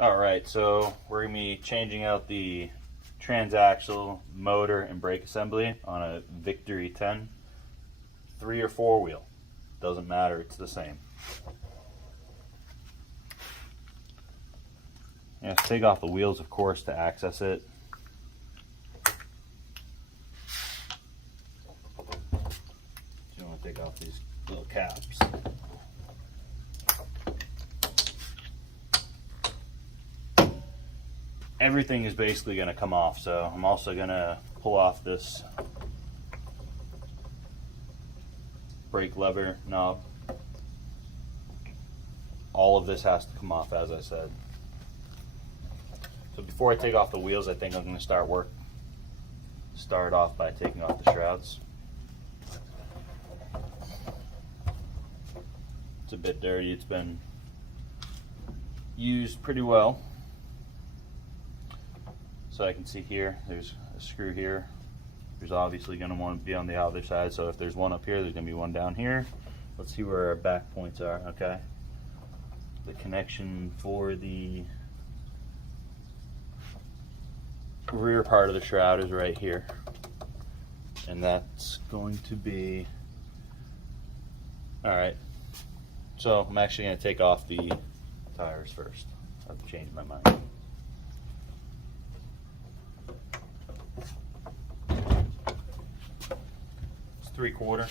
Alright, so we're going to be changing out the transaxle, motor, and brake assembly on a Victory 10. 3 or 4 wheel. Doesn't matter, it's the same. You have to take off the wheels, of course, to access it. So you want to take off these little caps. Everything is basically going to come off, so I'm also going to pull off this brake lever knob. All of this has to come off, as I said. So before I take off the wheels, I think I'm going to start off by taking off the shrouds. It's a bit dirty. It's been used pretty well. So I can see here, there's a screw here. There's obviously going to want to be on the other side, so if there's one up here, there's going to be one down here. Let's see where our back points are, okay? The connection for the rear part of the shroud is right here. And that's going to be, alright. So I'm actually going to take off the tires first. I've changed my mind. It's 3/4.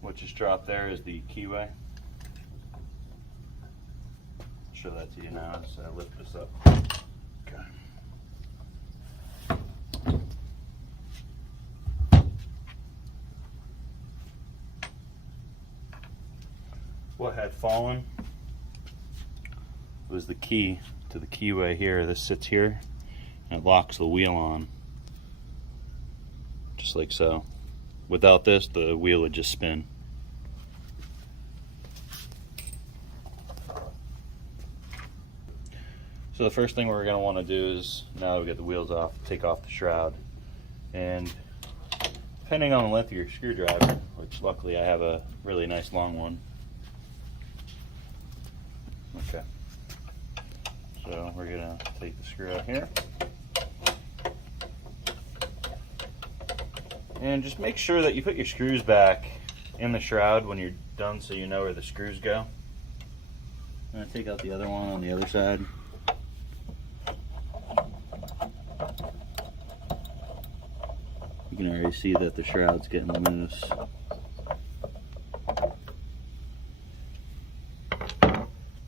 What just dropped there is the keyway. I'll show that to you now as I lift this up. Okay. What had fallen was the key to the keyway here. This sits here and it locks the wheel on, just like so. Without this, the wheel would just spin. So the first thing we're going to want to do is, now that we get the wheels off, take off the shroud. And depending on the length of your screwdriver, which luckily I have a really nice long one. Okay. So we're going to take the screw out here. And just make sure that you put your screws back in the shroud when you're done, so you know where the screws go. I'm going to take out the other one on the other side. You can already see that the shroud's getting loose.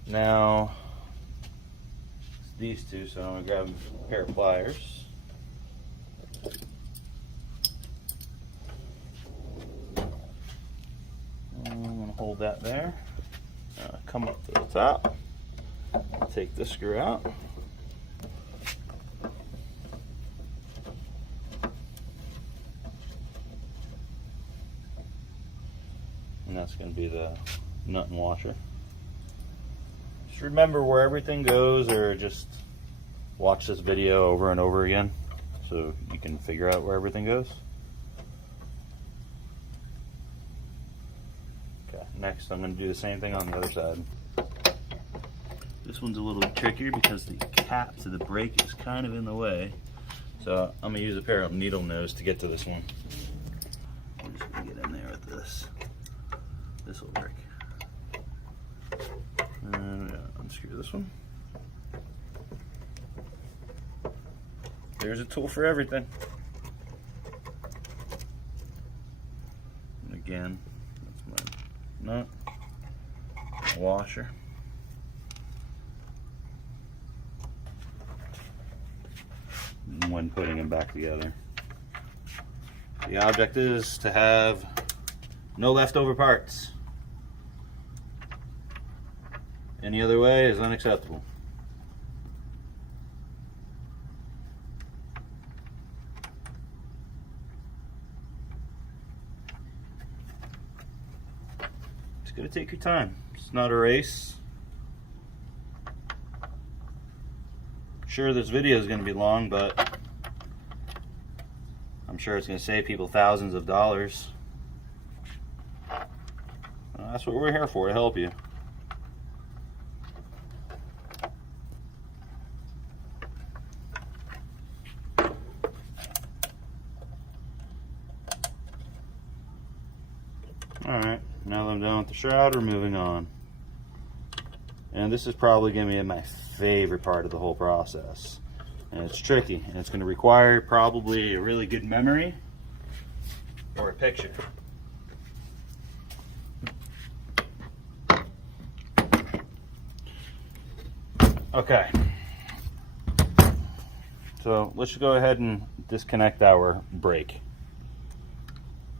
Now, it's these two, so I'm going to grab a pair of pliers. Hold that there. Come up to the top. Take this screw out. And that's going to be the nut and washer. Just remember where everything goes, or just watch this video over and over again so you can figure out where everything goes. Next, I'm going to do the same thing on the other side. This one's a little trickier because the cap to the brake is kind of in the way. So I'm going to use a pair of needle nose to get to this one. I'm just going to get in there with this. This will work. And unscrew this one. There's a tool for everything. And again, that's my nut, washer. When putting them back together, the object is to have no leftover parts. Any other way is unacceptable. Just gotta take your time. It's not a race. Sure, this video is gonna be long, but I'm sure it's gonna save people thousands of dollars. That's what we're here for, to help you. Alright, now that I'm done with the shroud, we're moving on. And this is probably going to be my favorite part of the whole process. And it's tricky, and it's going to require probably a really good memory or a picture. Okay. So let's just go ahead and disconnect our brake.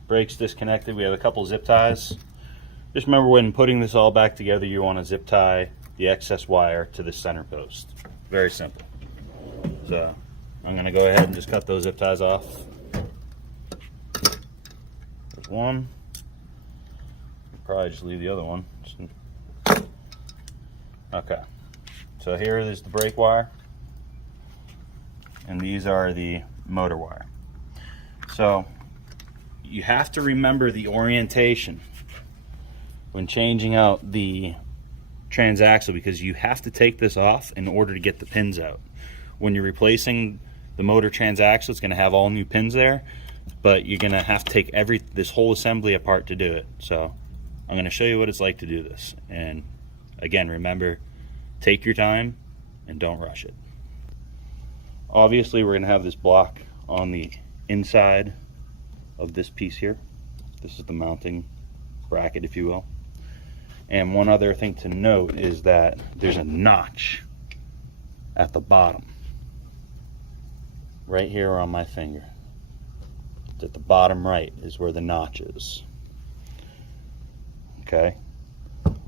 Brake's disconnected. We have a couple zip ties. Just remember, when putting this all back together, you want to zip tie the excess wire to the center post. Very simple. So I'm going to go ahead and just cut those zip ties off. There's one. Probably just leave the other one. Okay. So here is the brake wire, and these are the motor wire. So you have to remember the orientation when changing out the transaxle, because you have to take this off in order to get the pins out. When you're replacing the motor transaxle, it's going to have all new pins there, but you're going to have to take this whole assembly apart to do it. So I'm going to show you what it's like to do this. And again, remember, take your time and don't rush it. Obviously, we're going to have this block on the inside of this piece here. This is the mounting bracket, if you will. And one other thing to note is that there's a notch at the bottom, right here on my finger. It's at the bottom right is where the notch is. Okay.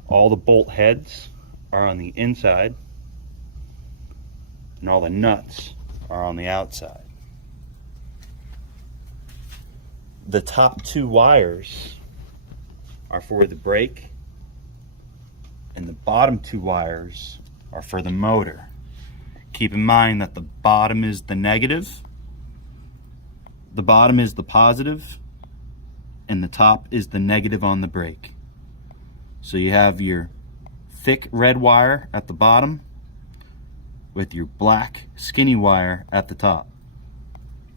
All the bolt heads are on the inside, and all the nuts are on the outside. The top two wires are for the brake, and the bottom two wires are for the motor. Keep in mind that the bottom is the negative, the bottom is the positive, and the top is the negative on the brake. So you have your thick red wire at the bottom with your black skinny wire at the top.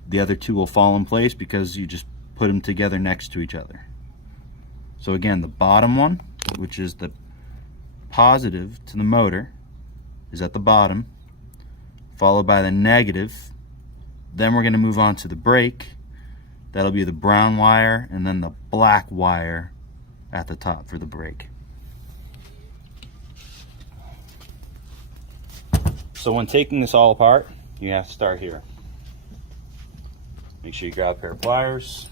The other two will fall in place because you just put them together next to each other. So again, the bottom one, which is the positive to the motor, is at the bottom, followed by the negative. Then we're going to move on to the brake. That'll be the brown wire, and then the black wire at the top for the brake. So when taking this all apart, you have to start here. Make sure you grab a pair of pliers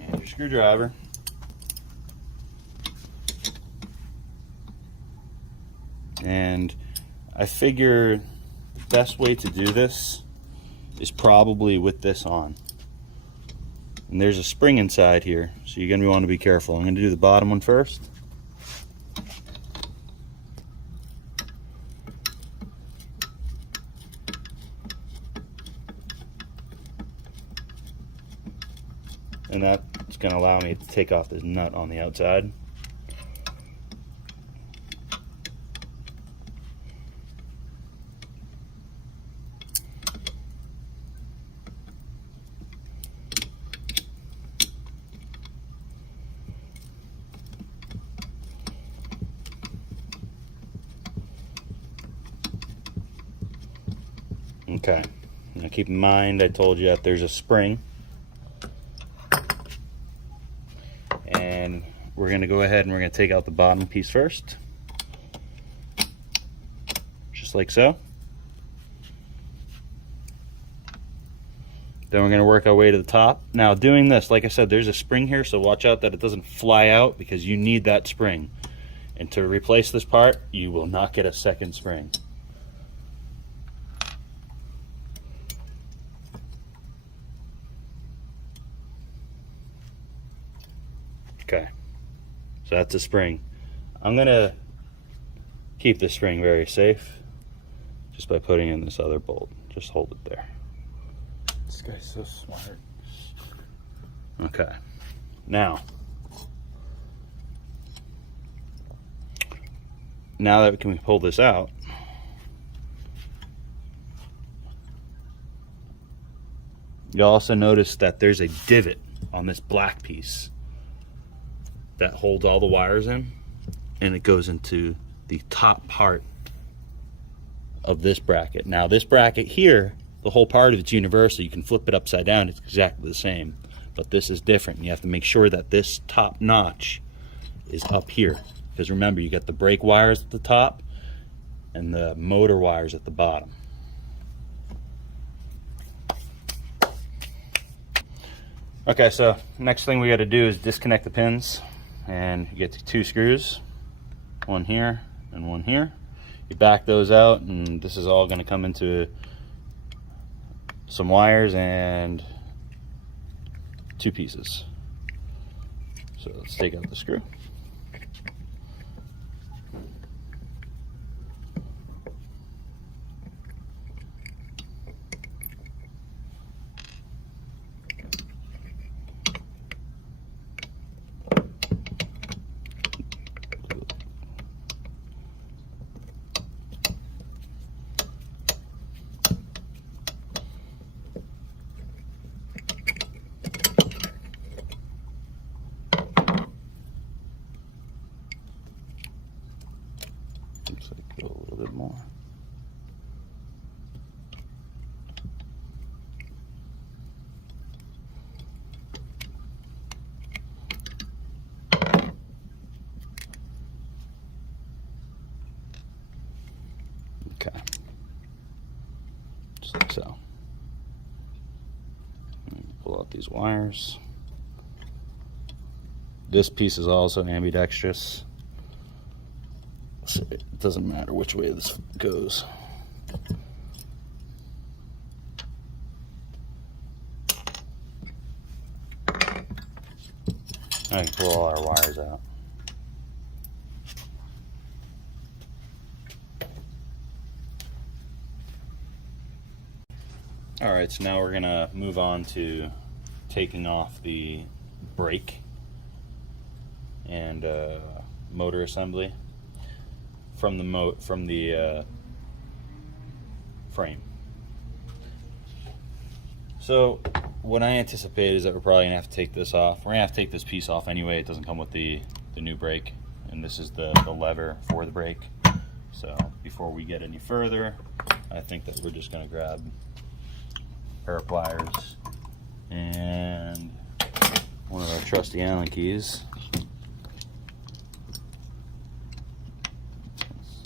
and your screwdriver. And I figure the best way to do this is probably with this on. And there's a spring inside here, so you're going to want to be careful. I'm going to do the bottom one first. And that's going to allow me to take off this nut on the outside. Okay, now keep in mind I told you that there's a spring, and we're going to go ahead and we're going to take out the bottom piece first, just like so. Then we're going to work our way to the top. Now doing this, like I said, there's a spring here, so watch out that it doesn't fly out, because you need that spring. And to replace this part, you will not get a second spring. Okay, so that's a spring. I'm gonna keep the spring very safe just by putting in this other bolt. Just hold it there. This guy's so smart. Okay, now that we can pull this out, you'll also notice that there's a divot on this black piece that holds all the wires in, and it goes into the top part of this bracket. Now this bracket here, the whole part of it's universal. You can flip it upside down, it's exactly the same, but this is different. You have to make sure that this top notch is up here, because remember, you got the brake wires at the top and the motor wires at the bottom. Okay, so next thing we got to do is disconnect the pins, and you get 2 screws, one here and one here. You back those out, and this is all going to come into some wires and 2 pieces. So let's take out the screw. Looks like go a little bit more. Okay, just like so. Pull out these wires. This piece is also ambidextrous, so it doesn't matter which way this goes. I can pull all our wires out. All right, so now we're gonna move on to taking off the brake and motor assembly from the frame. So what I anticipate is that we're probably gonna have to take this off. We're gonna have to take this piece off anyway. It doesn't come with the new brake, and this is the lever for the brake. So before we get any further, I think that we're just gonna grab a pair of pliers and one of our trusty Allen keys.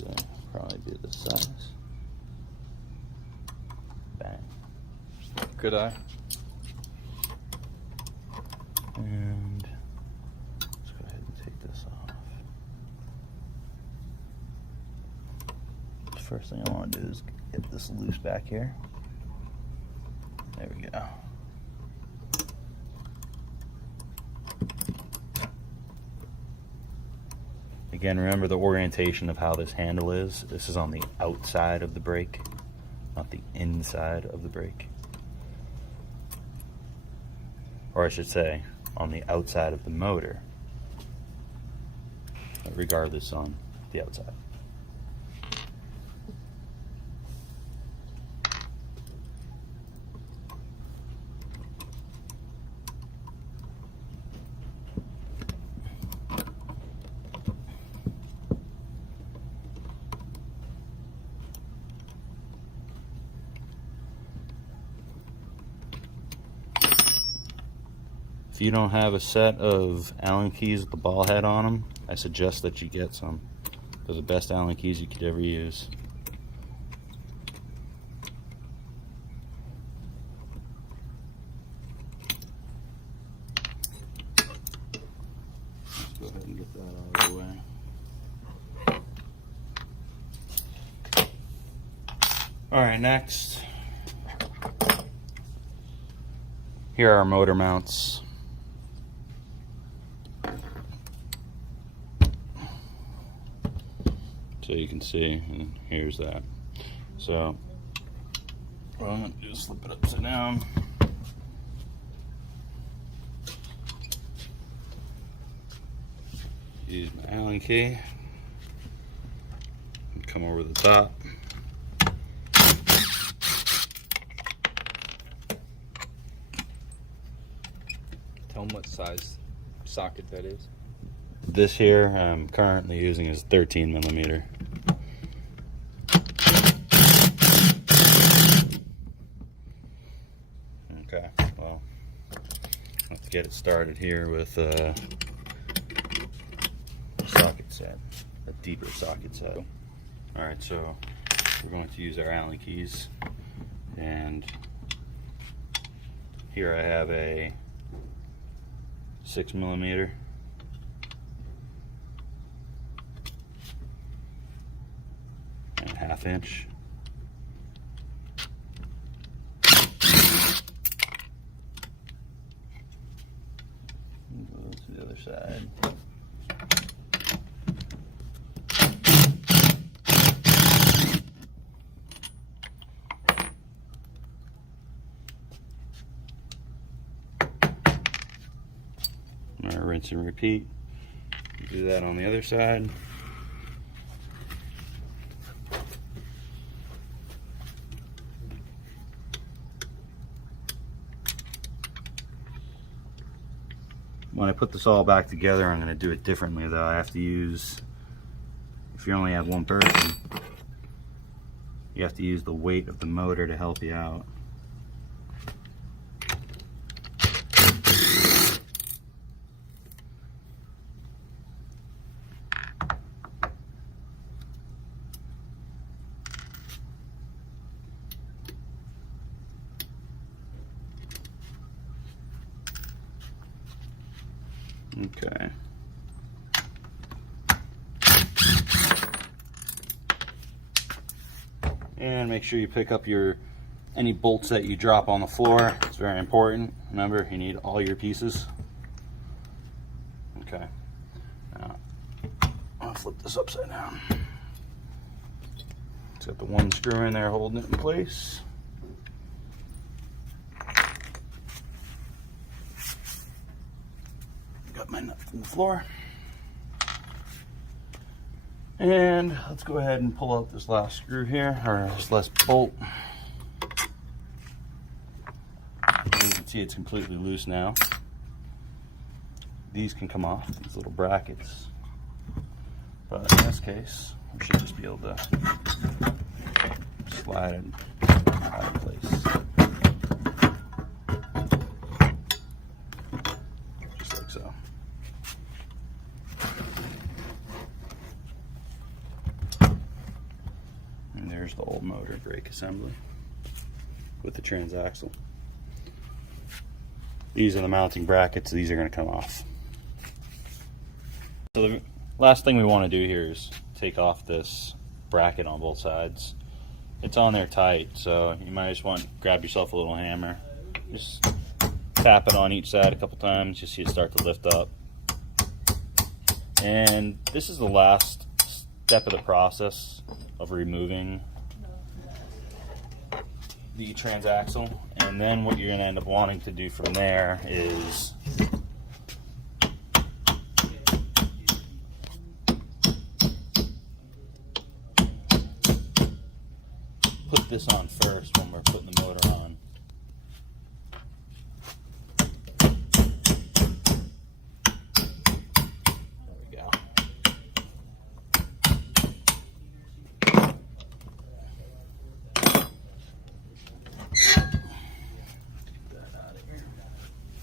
Let's probably do this size. Bang. Good eye. And let's go ahead and take this off. The first thing I want to do is get this loose back here. There we go. Again, remember the orientation of how this handle is. This is on the outside of the brake, not the inside of the brake. Or I should say, on the outside of the motor, regardless on the outside. If you don't have a set of Allen keys with the ball head on them, I suggest that you get some. They're the best Allen keys you could ever use. Let's go ahead and get that out of the way. Alright, next. Here are our motor mounts. so you can see, and here's that. So what I'm going to do is flip it upside down. Use my Allen key and come over the top. Tell them what size socket that is. This here I'm currently using is 13 millimeter. Okay, well, let's get it started here with a socket set, a deeper socket set. All right, so we're going to use our Allen keys, and here I have a 6 millimeter. And a 1/2 inch. Go to the other side. All right, rinse and repeat. Do that on the other side. When I put this all back together, I'm going to do it differently though. I have to use, if you only have one person, you have to use the weight of the motor to help you out. Okay. And make sure you pick up any bolts that you drop on the floor. It's very important. Remember, you need all your pieces. Okay. Now, I'll flip this upside down. It's got the one screw in there holding it in place. Got my nut from the floor. And let's go ahead and pull out this last screw here, or this last bolt. As you can see, it's completely loose now. These can come off, these little brackets. But in this case, we should just be able to slide it out of place. Just like so. And there's the old motor brake assembly with the transaxle. These are the mounting brackets. These are going to come off. So the last thing we want to do here is take off this bracket on both sides. It's on there tight, so you might just want to grab yourself a little hammer. Just tap it on each side a couple times. You see it start to lift up. And this is the last step of the process of removing the transaxle. And then what you're going to end up wanting to do from there is put this on first when we're putting the motor on. There we go.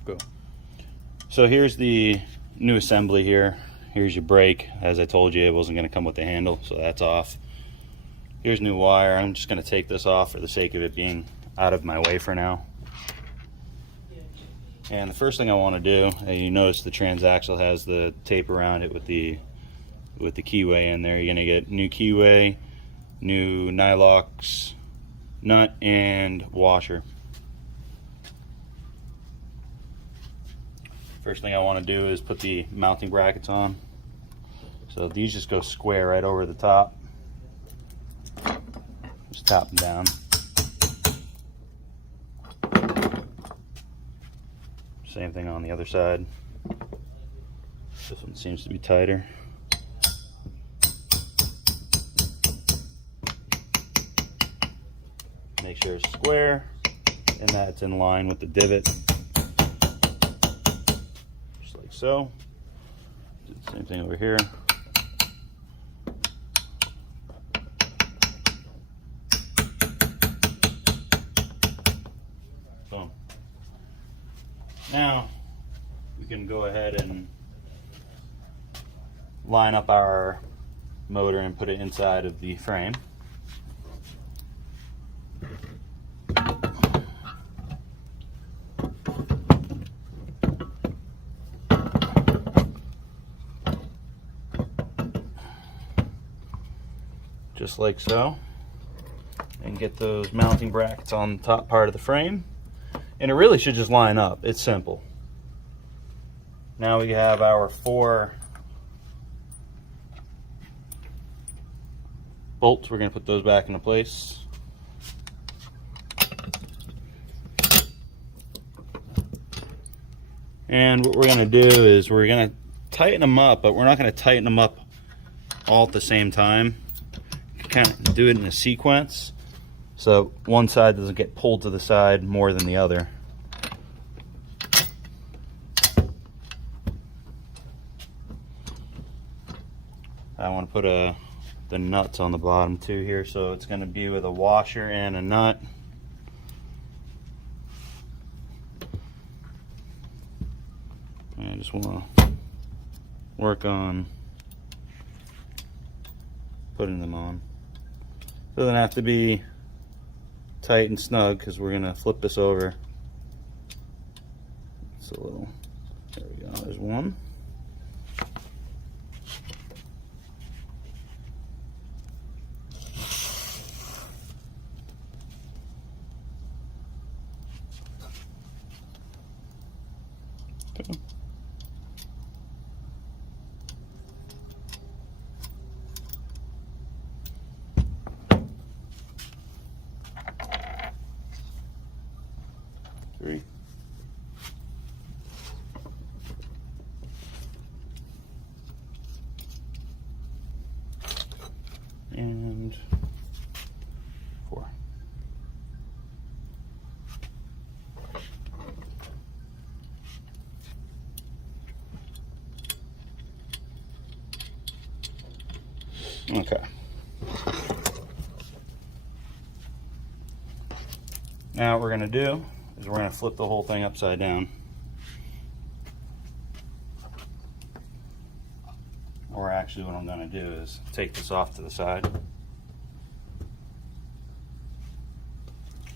Go. So here's the new assembly here. Here's your brake. As I told you, it wasn't going to come with the handle, so that's off. Here's new wire. I'm just going to take this off for the sake of it being out of my way for now. And the first thing I want to do, you notice the transaxle has the tape around it with the keyway in there. You're going to get new keyway, new nylox nut, and washer. First thing I want to do is put the mounting brackets on. So these just go square right over the top. Just tap them down. Same thing on the other side. This one seems to be tighter. Make sure it's square and that it's in line with the divot. Just like so. Do the same thing over here. Boom. Now we can go ahead and line up our motor and put it inside of the frame. Just like so, and get those mounting brackets on the top part of the frame. And it really should just line up. It's simple. Now we have our 4 bolts. We're going to put those back into place. And what we're going to do is we're going to tighten them up, but we're not going to tighten them up all at the same time. Kind of do it in a sequence so one side doesn't get pulled to the side more than the other. I want to put the nuts on the bottom too here, so it's going to be with a washer and a nut. I just want to work on putting them on. Doesn't have to be tight and snug because we're going to flip this over. It's a little, there we go, there's one. Okay. 3. And 4. Okay. Now what we're going to do is we're going to flip the whole thing upside down. Or actually what I'm going to do is take this off to the side.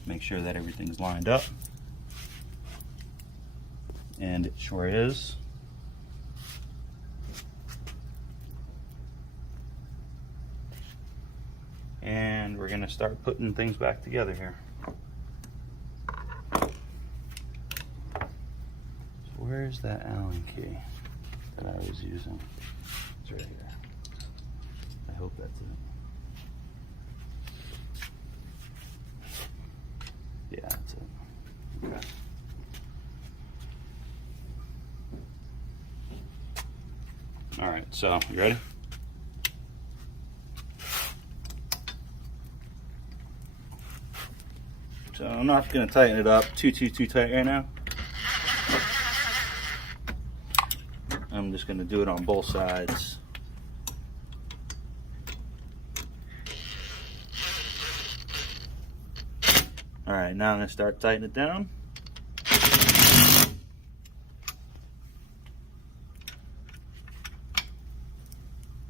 Make sure that everything's lined up. And it sure is. And we're going to start putting things back together here. Where's that Allen key that I was using? It's right here. I hope that's it. Yeah, that's it. Okay. All right, so you ready? So I'm not going to tighten it up too tight right now. I'm just going to do it on both sides. All right, now I'm going to start tightening it down.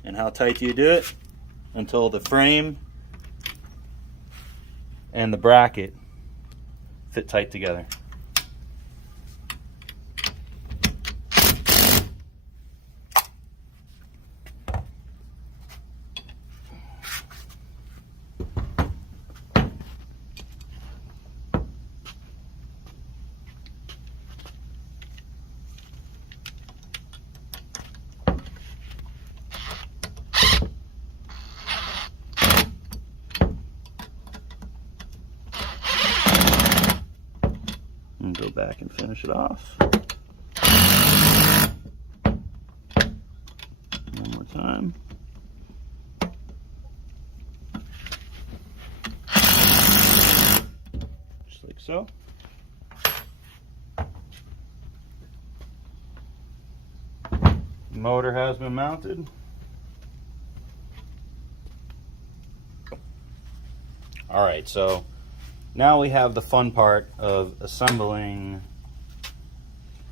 And how tight do you do it? Until the frame and the bracket fit tight together. back and finish it off. One more time. Just like so. Motor has been mounted. All right, so now we have the fun part of assembling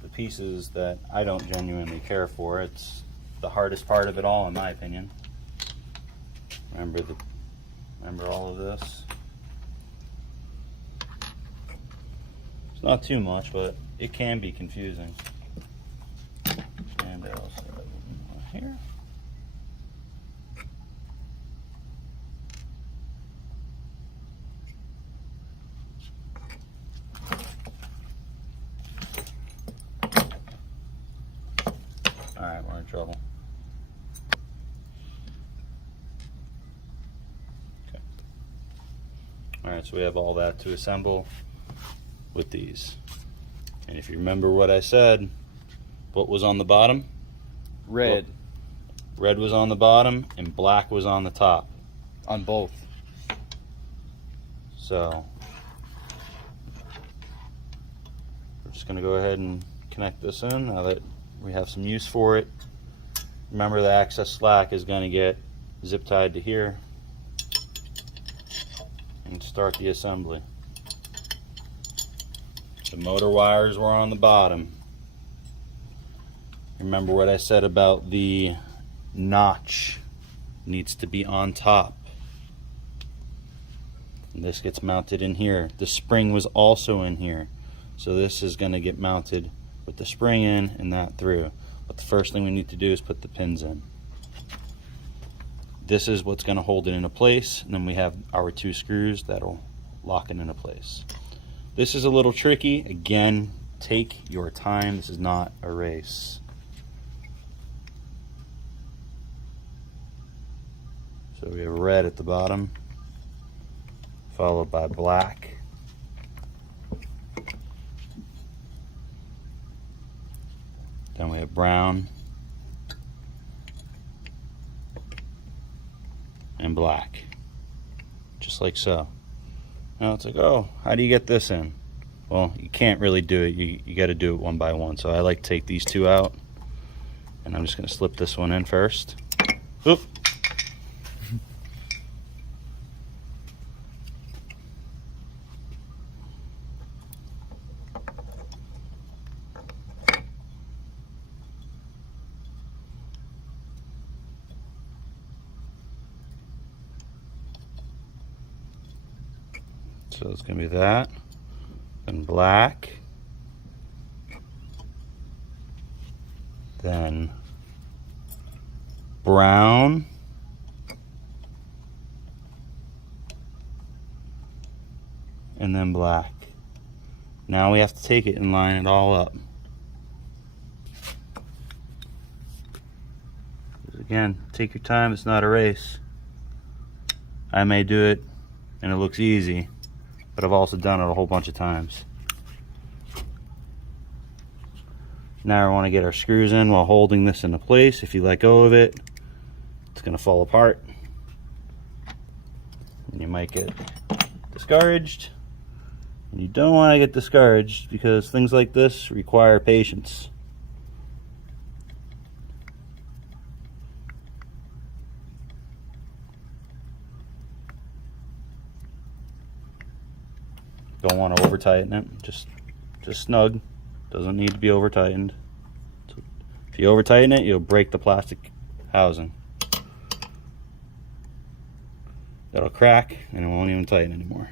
the pieces that I don't genuinely care for. It's the hardest part of it all, in my opinion. Remember all of this? It's not too much, but it can be confusing. And I also have one more here. Alright, we're in trouble. Okay. Alright, so we have all that to assemble with these. And if you remember what I said, what was on the bottom? Red. Red was on the bottom and black was on the top. On both. So we're just going to go ahead and connect this in now that we have some use for it. Remember, the access slack is going to get zip tied to here and start the assembly. The motor wires were on the bottom. Remember what I said about the notch needs to be on top. And this gets mounted in here. The spring was also in here. So this is going to get mounted with the spring in and that through. But the first thing we need to do is put the pins in. This is what's going to hold it into place, and then we have our 2 screws that'll lock it into place. This is a little tricky. Again, take your time. This is not a race. So we have red at the bottom, followed by black. Then we have brown and black, just like so. Now it's like, oh, how do you get this in? Well, you can't really do it. You got to do it one by one. So I like to take these 2 out, and I'm just going to slip this one in first. Oop. So it's going to be that, then black, then brown, and then black. Now we have to take it and line it all up. Again, take your time, it's not a race. I may do it and it looks easy, but I've also done it a whole bunch of times. Now we want to get our screws in while holding this into place. If you let go of it, it's going to fall apart. And you might get discouraged. And you don't want to get discouraged because things like this require patience. Don't want to over tighten it, just snug. Doesn't need to be over tightened. If you over tighten it, you'll break the plastic housing. That'll crack and it won't even tighten anymore.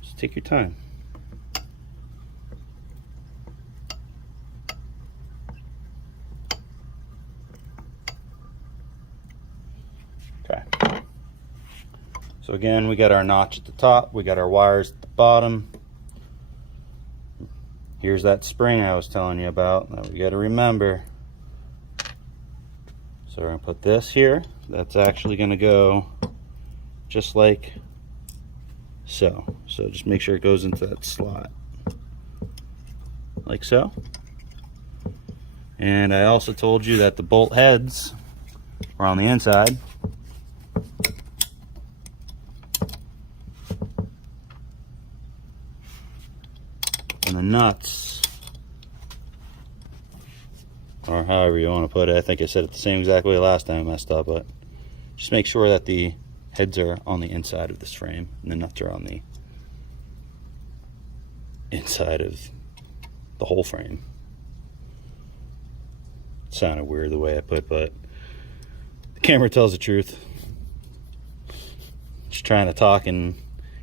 Just take your time. Okay. So again, we got our notch at the top, we got our wires at the bottom. Here's that spring I was telling you about that we got to remember. So we're going to put this here. That's actually going to go just like so. So just make sure it goes into that slot. like so. And I also told you that the bolt heads are on the inside. And the nuts, or however you want to put it, I think I said it the same exact way last time I messed up, but just make sure that the heads are on the inside of this frame and the nuts are on the inside of the whole frame. It sounded weird the way I put, but the camera tells the truth. Just trying to talk and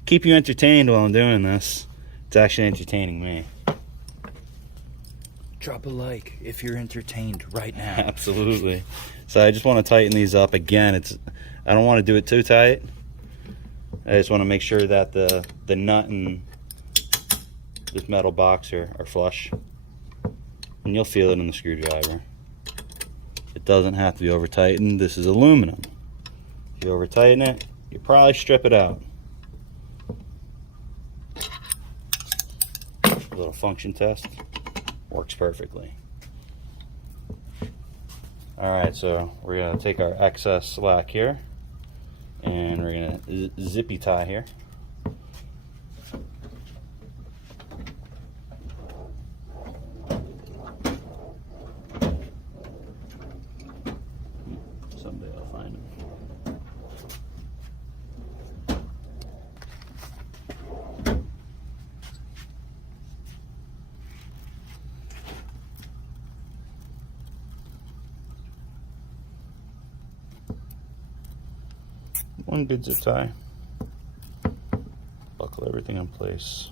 keep you entertained while I'm doing this. It's actually entertaining me. Drop a like if you're entertained right now. Absolutely. So I just want to tighten these up again. I don't want to do it too tight. I just want to make sure that the nut and this metal box are flush. And you'll feel it in the screwdriver. It doesn't have to be over tightened. This is aluminum. If you over tighten it, you probably strip it out. A little function test. Works perfectly. Alright, so we're going to take our excess slack here and we're going to zippy tie here. Someday I'll find them. One good zip tie. Buckle everything in place.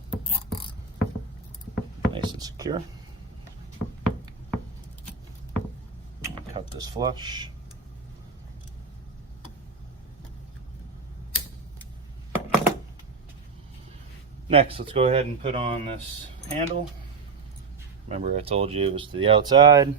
Nice and secure. Cut this flush. Next, let's go ahead and put on this handle. Remember I told you it was to the outside.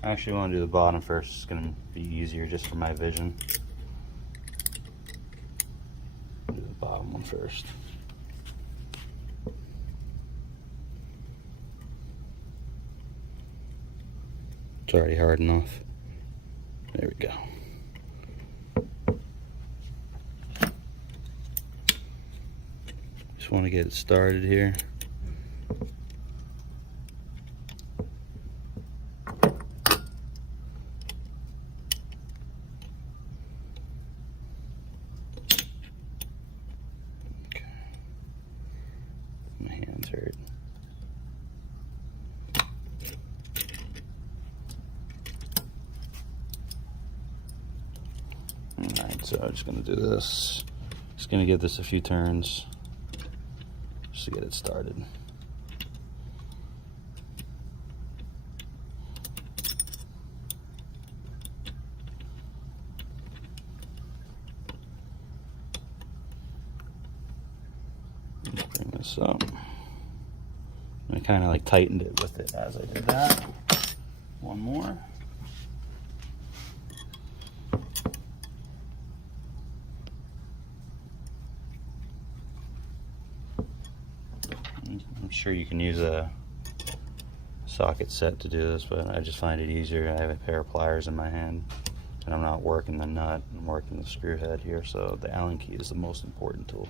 I actually want to do the bottom first. It's going to be easier just for my vision. Do the bottom one first. It's already hard enough. There we go. Just want to get it started here. My hands hurt. Alright, so I'm just going to do this. Just going to give this a few turns just to get it started. Bring this up. I kind of like tightened it with it as I did that. One more. I'm sure you can use a socket set to do this, but I just find it easier. I have a pair of pliers in my hand and I'm not working the nut, I'm working the screw head here, so the Allen key is the most important tool.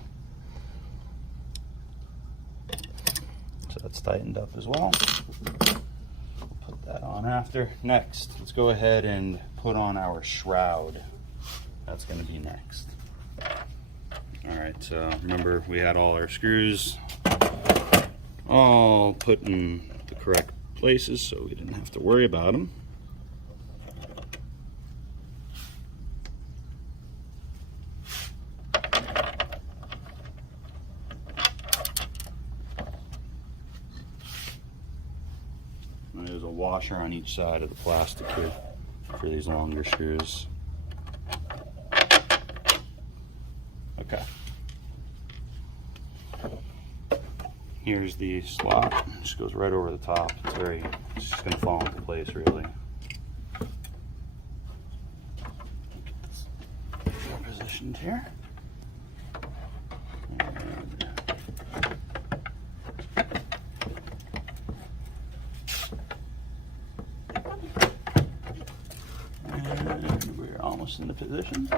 So that's tightened up as well. We'll put that on after. Next, let's go ahead and put on our shroud. That's going to be next. Alright, so remember we had all our screws all put in the correct places so we didn't have to worry about them. There's a washer on each side of the plastic here for these longer screws. Okay. Here's the slot. It just goes right over the top. It's just going to fall into place really. positioned here. And we're almost in the position.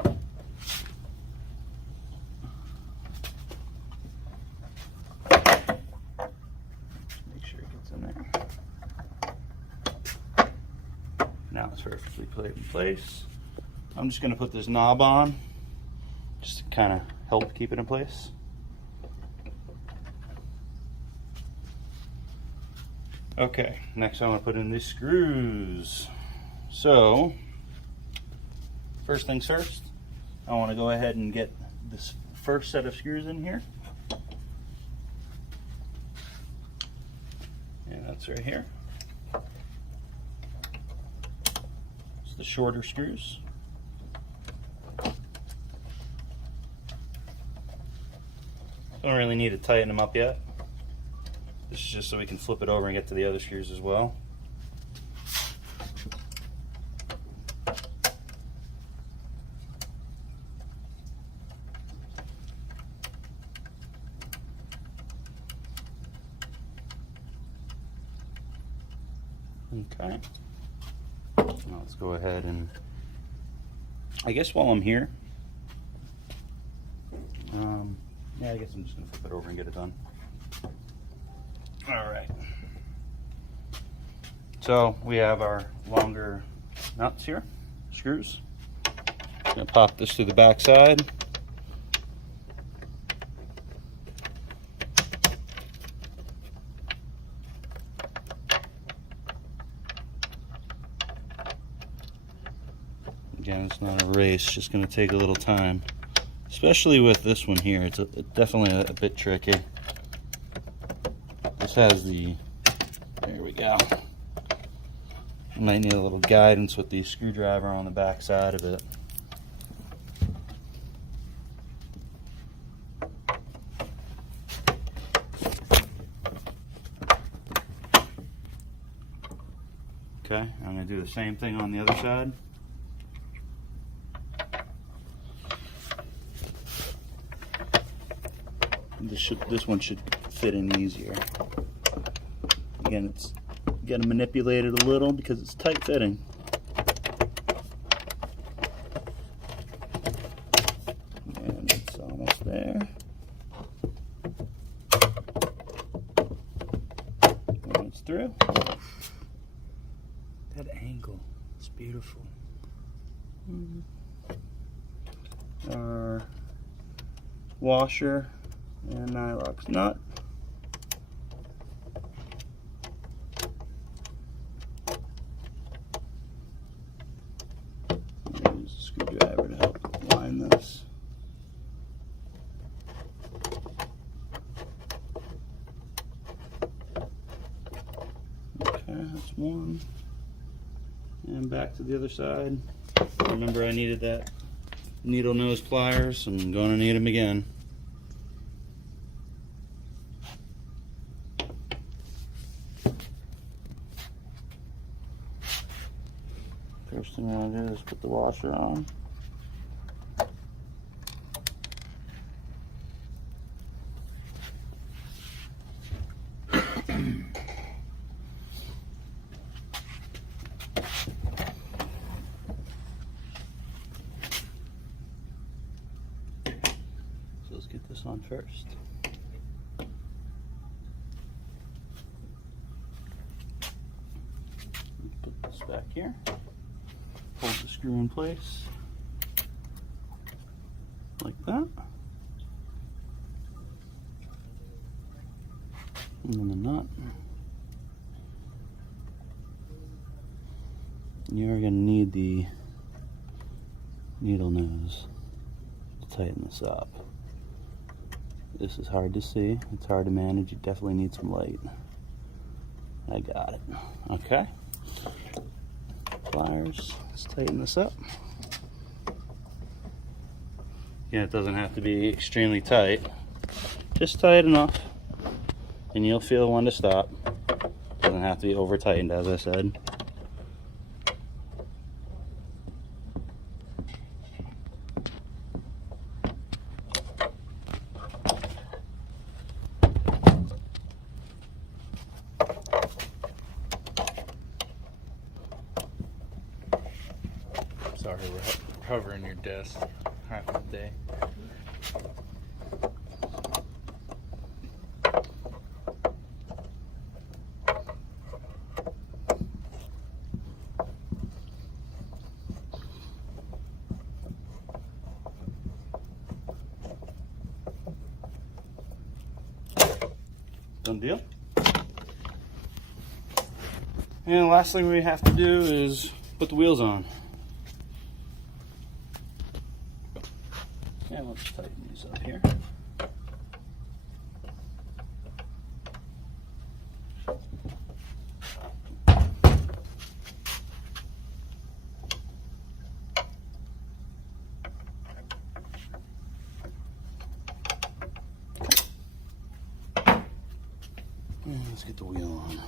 Make sure it gets in there. Now it's perfectly put in place. I'm just going to put this knob on just to kind of help keep it in place. Okay, next I'm going to put in these screws. So, first things first, I want to go ahead and get this first set of screws in here. And that's right here. It's the shorter screws. Don't really need to tighten them up yet. This is just so we can flip it over and get to the other screws as well. Okay. Now let's go ahead and, I guess while I'm here, yeah, I guess I'm just going to flip it over and get it done. All right. So we have our longer nuts here, screws. I'm going to pop this through the back side. Again, it's not a race, it's just going to take a little time. Especially with this one here, it's definitely a bit tricky. This has the, there we go. You might need a little guidance with the screwdriver on the back side of it. Okay, I'm going to do the same thing on the other side. This one should fit in easier. Again, it's you got to manipulate it a little because it's tight fitting. And it's almost there. And it's through. That angle, it's beautiful. Our washer and nylox nut. Use a screwdriver to help line this. Okay, that's one. And back to the other side. Remember, I needed that needle nose pliers. I'm going to need them again. First thing I'm going to do is put the washer on. So let's get this on first. Put this back here. Hold the screw in place like that, and then the nut. You're going to need the needle nose to tighten this up. This is hard to see, it's hard to manage, you definitely need some light. I got it. Okay. Pliers. Let's tighten this up. Yeah, it doesn't have to be extremely tight. Just tight enough, and you'll feel when to stop. Doesn't have to be over tightened, as I said. saw her hovering your desk half of the day. Done deal. And the last thing we have to do is put the wheels on. And let's tighten these up here. And let's get the wheel on.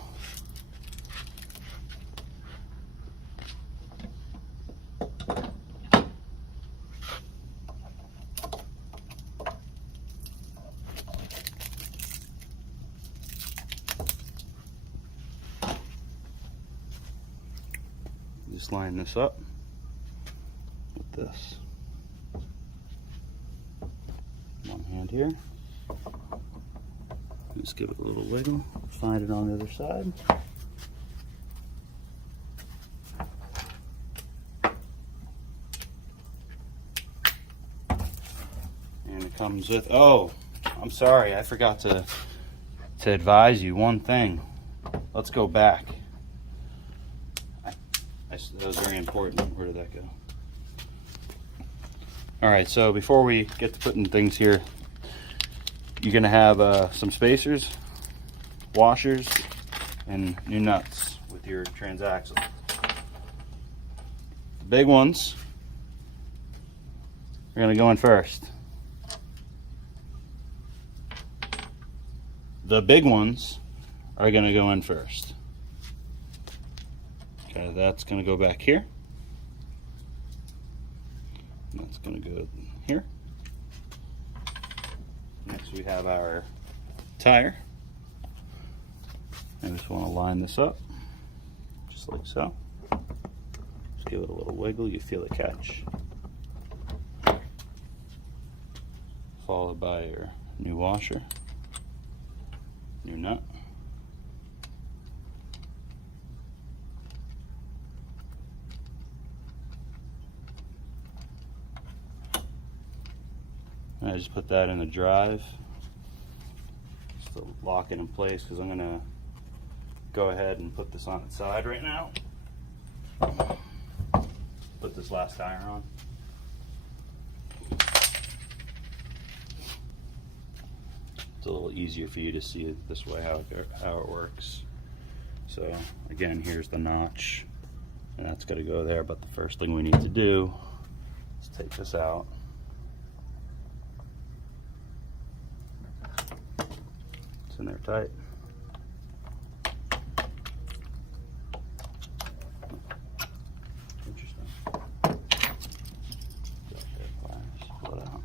Just line this up with this. One hand here. Just give it a little wiggle. Find it on the other side. And it comes with, oh, I'm sorry, I forgot to advise you one thing. Let's go back. That was very important. Where did that go? All right, so before we get to putting things here, you're gonna have some spacers, washers, and new nuts with your transaxle. The big ones are gonna go in first. The big ones are gonna go in first. Okay, that's gonna go back here. That's gonna go here. Next we have our tire. I just want to line this up, just like so. Just give it a little wiggle, you feel it catch. Followed by your new washer, new nut. And I just put that in the drive just to lock it in place, because I'm going to go ahead and put this on its side right now. Put this last tire on. It's a little easier for you to see it this way, how it works. So again, here's the notch, and that's got to go there, but the first thing we need to do is take this out. It's in there tight. Interesting. Pull it out.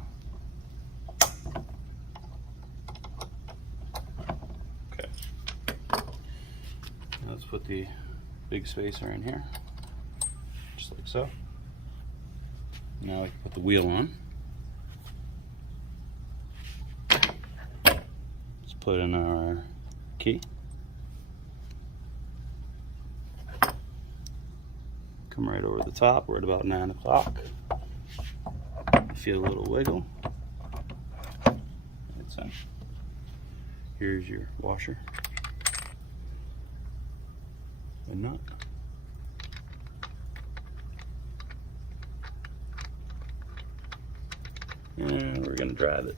Okay. Now let's put the big spacer in here, just like so. Now we can put the wheel on. Put in our key. Come right over the top. We're at about 9 o'clock. Feel a little wiggle. That's in. Here's your washer and nut. And we're going to drive it.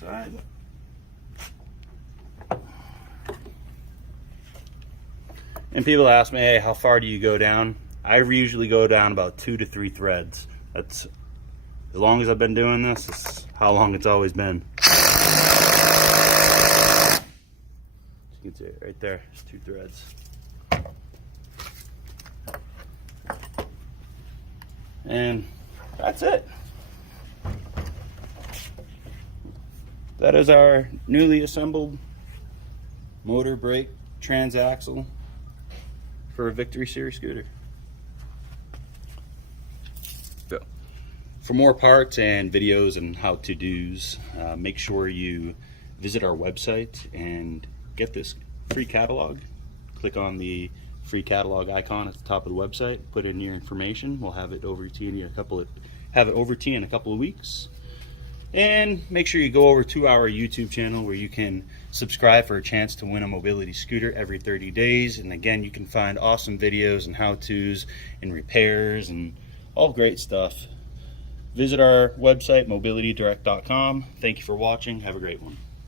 Side. And people ask me, hey, how far do you go down? I usually go down about 2 to 3 threads. That's as long as I've been doing this. This is how long it's always been. You can see it right there. It's 2 threads. And that's it. that is our newly assembled motor, brake, transaxle for a Victory Series scooter. So, for more parts and videos and how-to-dos, make sure you visit our website and get this free catalog. Click on the free catalog icon at the top of the website, put in your information. We'll have it over to you in a couple of weeks. And make sure you go over to our YouTube channel where you can subscribe for a chance to win a mobility scooter every 30 days. And again, you can find awesome videos and how-tos and repairs and all great stuff. Visit our website, mobilitydirect.com. Thank you for watching. Have a great one.